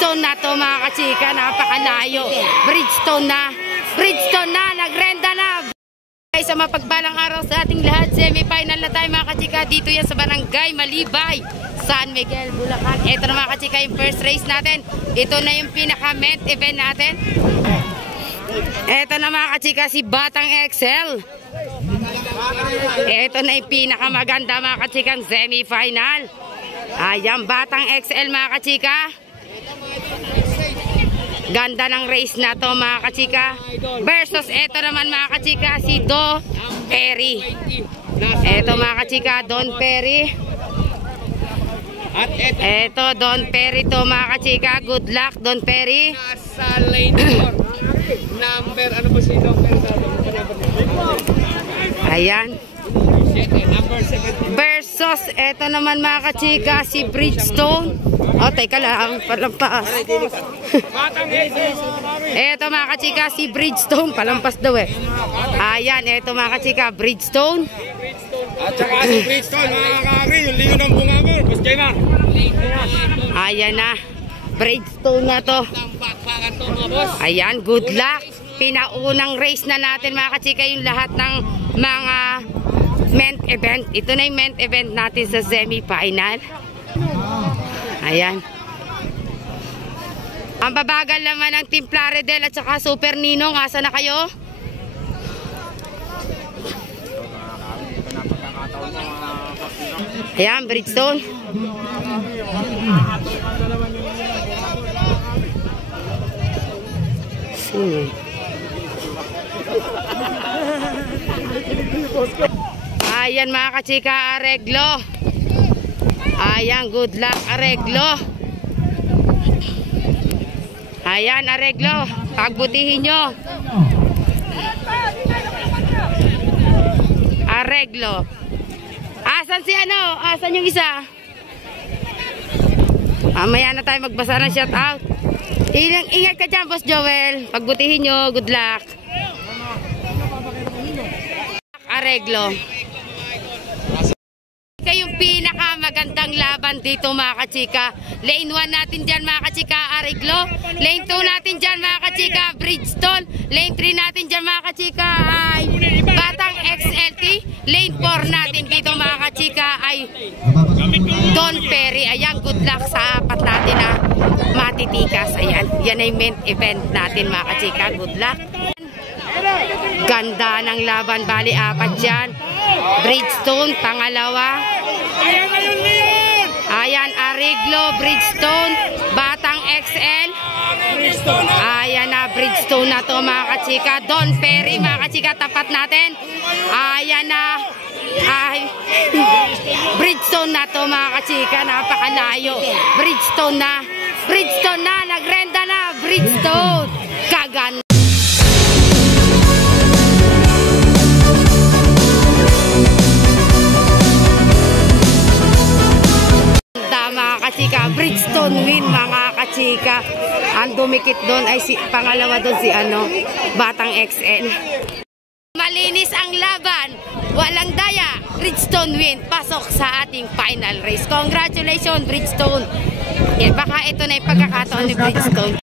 Bridgestone na to mga kachika, napakalayo. Bridgestone na, nagrenda na. Sa mapagbalang araw sa ating lahat, semi-final na tayo mga kachika. Dito yan sa Barangay Malibay, San Miguel, Bulacan. Ito na mga kachika yung first race natin. Ito na yung pinaka-main event natin. Ito na mga kachika si Batang Excel. Ito na yung pinakamaganda mga kachikang semi-final. Ayan, Batang XL mga kachika. Ganda ng race na to mga kachika. Versus ito naman mga kachika si Don Perry. Ito mga kachika, Don Perry. Ito Don Perry to mga kachika. Good luck Don Perry. Nasa lane 4. Number, ano po si Don Perry? Ayan. Versus ito naman mga kachika si Bridgestone. O teka lang, palampas. Ito mga kachika si Bridgestone, palampas daw eh. Ayan, ito mga kachika Bridgestone. At saka si Bridgestone mga kakri, yung liyo ng bunga mo. Bus kayo na. Ayan na, Bridgestone na to. Ayan, good luck. Pinaunang race na natin mga kachika yung lahat ng mga main event. Ito na yung main event natin sa semi-final. Ayan. Ang babagal naman ng Team Plaridel at saka Super Ninong. Asa na kayo? Ayan, Bridgestone. Ayan mga kachika, Areglo. Ayan, good luck Areglo. Ayan Areglo, pagbutihin nyo. Areglo. Asan si ano? Asan yung isa? Mamaya na tayo magbasa ng shout out. Ingat ka dyan Boss Joel. Pagbutihin nyo, good luck. Areglo. Yung pinakamagandang laban dito mga kachika. Lane 1 natin dyan mga kachika, Areglo. Lane 2 natin dyan mga kachika, Bridgestone. Lane 3 natin dyan mga kachika ay Batang XLT. Lane 4 natin dito mga kachika ay Don Perry. Ayan, good luck sa apat natin na matitikas. Ayan, yan ay main event natin mga kachika. Good luck. Ganda ng laban, bali apat dyan. Bridgestone, pangalawa. Ayan, Areglo, Bridgestone, Batang XL. Ayan na, Bridgestone na to mga kachika. Don Perry, mga kachika, tapat natin. Ayan na. Ay, Bridgestone na to mga kachika, napakalayo. Bridgestone na, nagrenda na, Bridgestone. Kaganda. Kachika, Bridgestone win mga kachika. Ang dumikit doon ay si pangalawa doon si ano, Batang XL. Malinis ang laban, walang daya. Bridgestone win, pasok sa ating final race. Congratulations Bridgestone. Baka ito na yung pagkakataon ni Bridgestone.